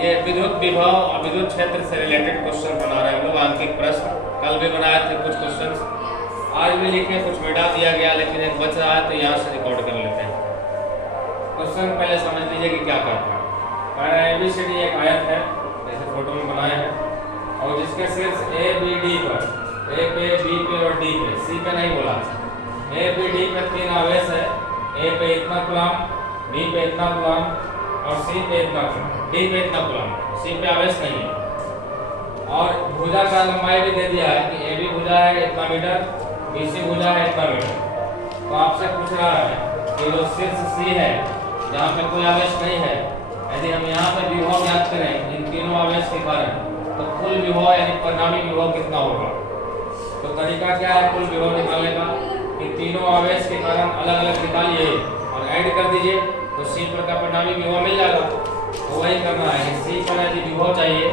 ये विद्युत विभव और विद्युत क्षेत्र से रिलेटेड क्वेश्चन बना रहे हैं हम लोग, आंतरिक प्रश्न। कल भी बनाए थे कुछ क्वेश्चन, आज भी लिखे, कुछ मिटा दिया गया, लेकिन एक बच रहा है तो यहाँ से रिकॉर्ड कर लेते हैं। क्वेश्चन पहले समझ लीजिए कि क्या करता है। ABCD एक आयत है जैसे फोटो में बनाए हैं, और जिसके शीर्ष ABD पर, A पे, B पे और D पे, C पे नहीं बोला, ABD पे 3 आवेश है। A पे इतना कूलम, B पे इतना कूलम और C पे इतना कूलम, D पे इतना कूलम, C पे आवेश नहीं है। और भुजा का लंबाई भी दे दिया है कि AB भुजा है इतना मीटर, BC भुजा है इतना मीटर। तो आपसे पूछ रहा है कि जो शीर्ष C है जहाँ पे कोई आवेश नहीं है, यदि हम यहाँ पे विभव ज्ञात करें इन तीनों आवेश के कारण, तो कुल विभव यानी परिणामी विभव कितना होगा। तो तरीका क्या है कुल विभव निकालने का, कि तीनों आवेश के कारण अलग अलग निकालिए और ऐड कर दीजिए, तो C पर का परिणामी विभव मिल जाएगा। तो वही करना है कि C पर यदि विभव चाहिए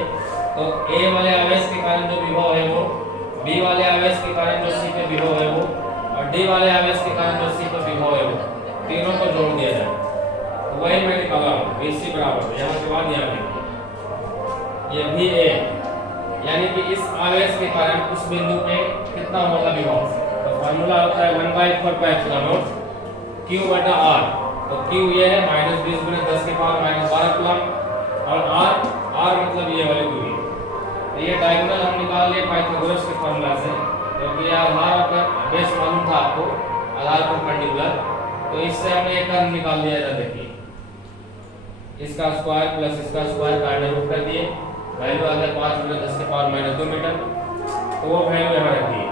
तो A वाले आवेश के कारण जो विभव है वो, B वाले आवेश के कारण जो C पे विभव है वो, और D वाले आवेश के कारण जो C पे विभव है वो, तीनों को जोड़ दिया जाए। तो वही मैं निकाला हूँ, BC बराबर यहाँ के बाद यहाँ पे ये VA, यानी कि इस आवेश के कारण उस बिंदु पे कितना होगा विभव। तो फॉर्मूला होता है 1/4 Q बटा R। तो Q ये है -20 × 10⁻⁻12 कूलम, और R मतलब ये वाली दूरी। तो ये डायगोनल हम निकाल लिए पाइथागोरस के फॉर्मूला से, क्योंकि आधार का बेस मालूम था आपको, आधार परपेंडिकुलर। तो इससे हमने एक टर्म निकाल दिया था, देखिए इसका स्क्वायर प्लस इसका स्क्वायर का अंडर रूट कर दिए, वैल्यू आ गया 5 × 10⁻⁻2 मीटर। तो वो वैल्यू यहाँ रखी है।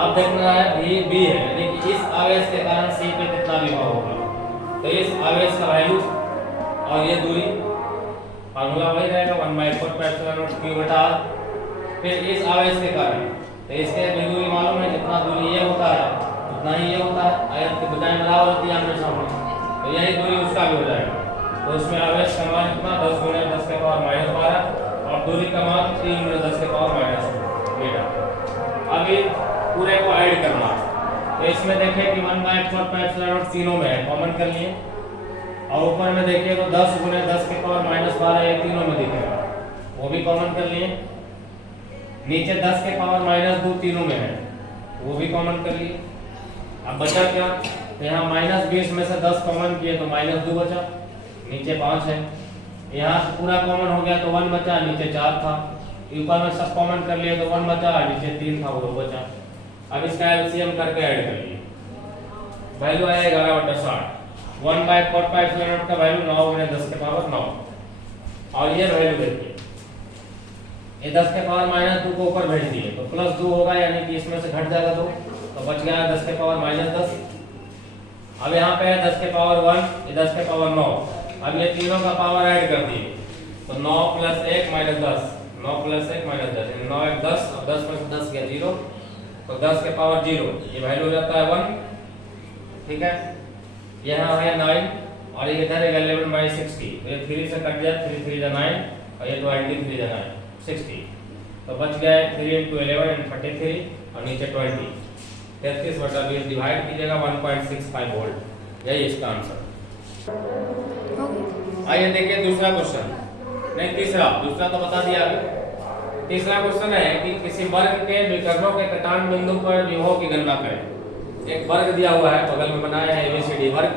अब देखना है B है, यानी कि इस आवेश के कारण C पे कितना विभव होगा। तो इस आवेश का वैल्यू और ये दूरी, फार्मूला वही रहेगा 1/4 Q बटा R। फिर इस आवेश के कारण, तो इसके दूरी मालूम है, जितना दूरी ये होता है उतना ही ये होता है, आयत की भुजाएं बराबर होती है आमने सामने, तो यही दूरी उसका भी हो जाएगा। तो उसमें आवेश का मान कितना 10 × 10⁻⁻12 और दूरी का मान 3 × 10⁻² मीटर। अभी पूरे को ऐड करना है, तो इसमें देखिए कि 1/4 तीनों में है, कॉमन कर लिए, और ऊपर में देखिए तो 10 × 10⁻12 ये तीनों में दिखेगा, वो भी कॉमन कर लिए। नीचे 10⁻−2 तीनों में है, वो भी कॉमन कर लिए। अब बचा क्या, तो यहाँ -20 में से 10 कॉमन किए तो -2 बचा, नीचे 5 है। यहाँ से पूरा कॉमन हो गया तो 1 बचा, नीचे 4 था। ऊपर में सब कॉमन कर लिए तो 1 बचा, नीचे 3 था, वो 2 बचा। अब इसका एलसीएम करके ऐड कर लिए, वैल्यू आया 11/60। 1/4 का वैल्यू 9 × 10⁻9, और ये वैल्यू देखिए, ये 10⁻−2 को ऊपर भेज दिए तो +2 होगा, यानी कि इसमें से घट जाएगा 2, तो बच गया 10⁻−10। अब यहाँ पे है 10⁻1, ये 10⁻9। अब ये तीनों का पावर ऐड कर दिए, तो 9 + 1 - 10, 9 + 1 - 10, 9 × 10, और 10 में से 10 गया 0, तो 10 के पावर 0, ये वैल्यू हो जाता है 1। ठीक है, यहाँ है 9, और ये इधर है 11/60, तो ये 3 से कट गया, 3 3 × 9, और ये 23 3 × 9 60, तो बच गया 3 × 11 = 33, और नीचे 20, 33/20 डिवाइड कीजिएगा 1.65 वोल्ट, यही इसका आंसर। आइए देखिए दूसरा क्वेश्चन, नहीं तीसरा, दूसरा तो बता दिया अभी। तीसरा क्वेश्चन है कि किसी वर्ग के विकर्णों के कटान बिंदु पर विभव की गणना करें। एक वर्ग दिया हुआ है, बगल में बनाया है ABCD वर्ग,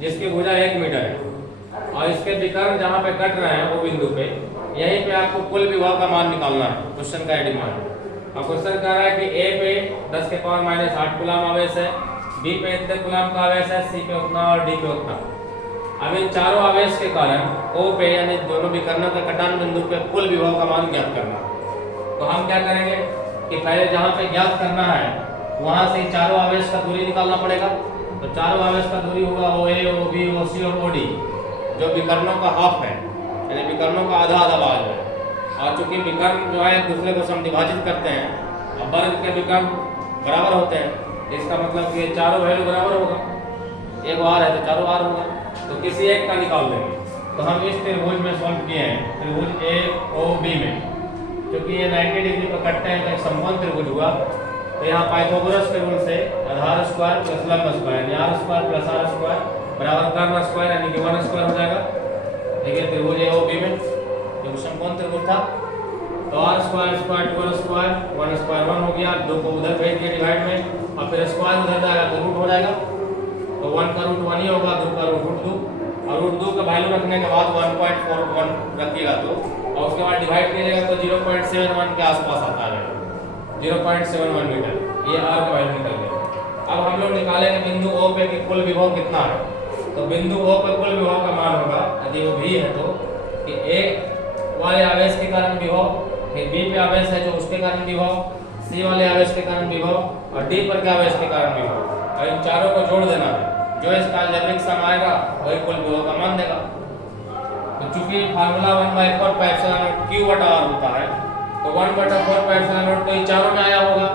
जिसकी भुजा 1 मीटर है, और इसके विकर्ण जहाँ पे कट रहे हैं वो बिंदु पे, यहीं पे आपको कुल विभव का मान निकालना है, क्वेश्चन का डिमांड। अब क्वेश्चन कह रहा है कि A पे 10⁻−8 कूलम आवेश है, B पे इतने कूलम का आवेश है, C पे उतना और D पे उतना। अब इन चारों आवेश के कारण O पे, यानी दोनों विकर्णों के कटान बिंदु पे कुल विभव का मान ज्ञात करना। तो हम क्या करेंगे कि पहले जहाँ पे ज्ञात करना है वहाँ से चारों आवेश का दूरी निकालना पड़ेगा। तो चारों आवेश का दूरी होगा OA, OB, OC और OD, जो विकर्णों का हाफ है, यानी विकर्णों का आधा भाग है। और चूंकि विकर्ण जो है एक दूसरे को समद्विभाजित करते हैं, और वर्ग के विकर्ण बराबर होते हैं, इसका मतलब कि चारों वैल्यू बराबर होगा, एक R है तो चारों R होगा, तो किसी एक का निकाल देंगे। तो हम इस त्रिभुज में सॉल्व किए हैं, त्रिभुज AOB में, क्योंकि ये 90 डिग्री पर कटते हैं तो एक समकोण त्रिभुज हुआ। तो यहाँ पाइथागोरस के रूल से आधार स्क्वायर प्लस लंब स्क्वायर, यानी R² + R² बराबर कर्ण स्क्वायर, यानी कि 1² हो जाएगा। देखिए त्रिभुज AOB में था, तो r square square 2r square 1 square 1 हो गया, 2 को उधर भेज दिया डिवाइड में, और फिर स्क्वायर उधर जाएगा तो रूट हो जाएगा, तो 1 का रूट 1 ही होगा, 2 का रूट 2, और रूट 2 का वैल्यू रखने के बाद 1.41 रखिएगा तो, और उसके बाद डिवाइड कीजिएगा तो 0.71 के आसपास आता है, 0.71 मीटर, ये r का वैल्यू निकल गया। अब हम लोग निकालेंगे बिंदु O पे कि कुल विभव कितना है, तो बिंदु O पे कुल विभव का मान होगा यदि वो V है तो कि A वाले आवेश के कारण विभव, फिर B पे आवेश है जो उसके कारण विभव, C वाले आवेश के कारण विभव, और D पर के आवेश के कारण विभव, और इन चारों को जोड़ देना है, जो इसका अलजेब्रिक सम आएगा वही कुल विभव का मान देगा। तो चूंकि formula 1/4 pi epsilon not Q बटा R होता है, तो 1/4 पाई एप्सिलॉन नॉट तो इन चारों में आया होगा,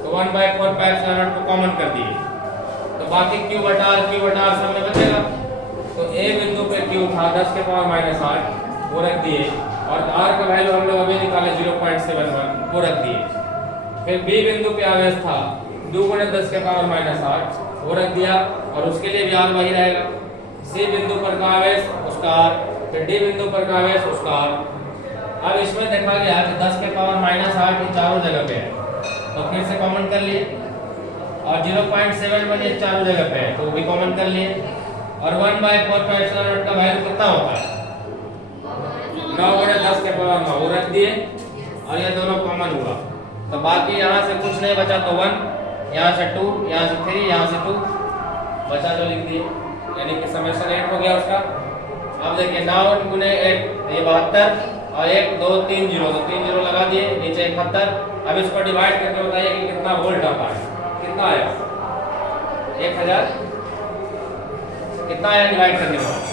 तो 1/4 पाई एप्सिलॉन नॉट को कॉमन कर दिए, तो बाकी Q बटा R सब में बचेगा। तो A बिंदु पे Q था 10 के पावर -8, वो रख दिए, और R का वैल्यू हम लोग अभी निकाले 0.71, वो रख दिए। फिर B बिंदु पे आवेश था 2 × 10 के पावर -8, वो रख दिया, और उसके लिए भी R वही रहेगा। C बिंदु पर का आवेश उसका R, फिर D बिंदु पर का आवेश उसका R। अब इसमें देखा गया कि 10 के पावर -8 इन चारों जगह पे है, तो फिर से कॉमन कर लिए, और 0.71 ये चारों जगह पे है तो वो भी कॉमन कर लिए, और 1/4 पाई एप्सिलॉन नॉट का वैल्यू कितना होता है 9 × 10 के पावर 9, वो रख दिए, और ये दोनों कॉमन हुआ, तो बाकी यहाँ से कुछ नहीं बचा, तो 1, यहाँ से 2, यहाँ से 3, यहाँ से 2 बचा, जो लिख दिए, यानी कि समेशन 8 हो गया उसका। अब देखिए 9 × 8 ये 72, और 1 2 3 0, तो 3 0 लगा दिए, नीचे 71। अब इसको डिवाइड करके बताइए कि कितना वोल्ट आता है, कितना आया 1000, कितना आया डिवाइड करने के बाद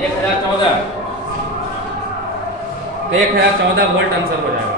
1014, तो 1014 वोल्ट आंसर हो जाएगा।